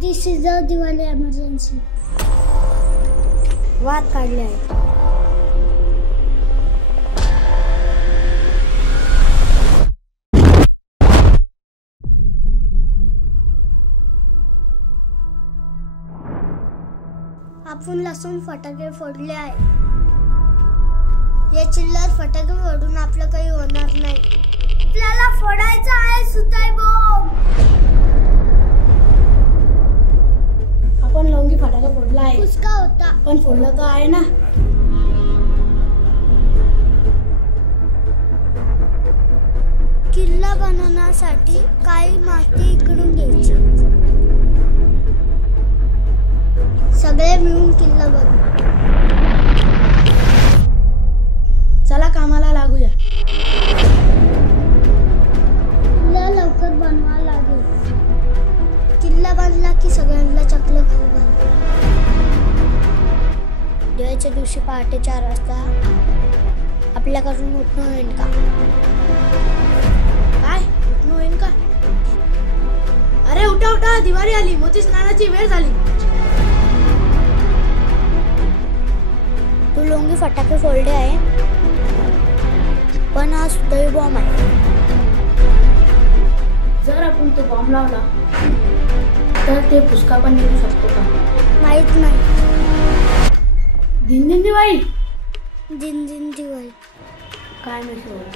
This is a Diwali emergency. वाद काढले आहे. आपण लसूण फटाके फोडले आहे. हे चिल्लर फटाके फोडून आपलं काही होणार नाही. आपल्याला फोडायचं आहे सुताई बॉम्ब. आपण लोंगी फटाका फोडला आहे. फुसका होता पण फोडला तर आहे ना. किल्ला बनवण्यासाठी काही माती इकडून घ्यायची. सगळे मिळून किल्ला बनवू. चला कामाला लागूया. किल्ला लवकर बनवावा लागेल. किल्ला बांधला की सगळ्यांना चकलं खाऊ घाल. दिवाळीच्या दिवशी पहाटे 4 वाजता आपल्याकडून उठणं होईल का? काय उठणं होईन का? अरे उठा उठा, दिवाळी आली, मोती स्नानाची वेळ झाली. तू लोंगी फटाके फोडले आहे, पण हा सुतळी बॉम्ब आहे. जर आपण तो बॉम्ब लावला तर ते फुसका पण निघू शकतो का? माहित नाही. दिन दिन दिवाळी. दिन दिन दिवाळी. काय माहिती होईल.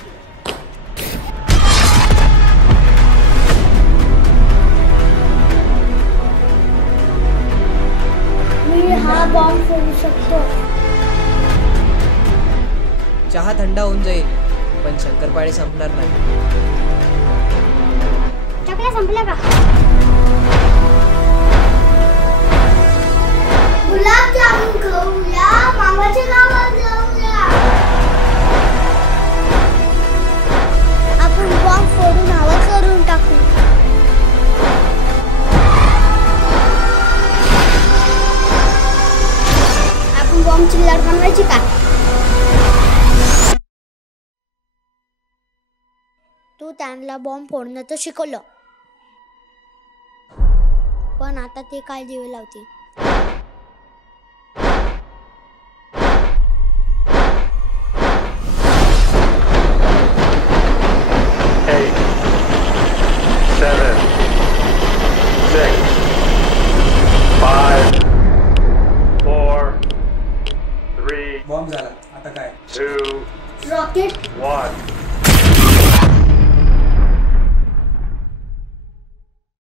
मी हा बॉम्ब फोडू शकतो. चहा थंड होऊन जाईल, पण शंकरपाळे संपणार नाही. चकल्या संपल्या का? गुलाबजामुन खाऊया, मामाच्या गावात जाऊया. आपण बॉम्ब फोडून हवा करून टाकू. आपण बॉम्ब चिल्लर बनवायची का? तू त्यांना बॉम्ब फोडण्याचं शिकवलं, पण आता ते काय दिवे लावतील?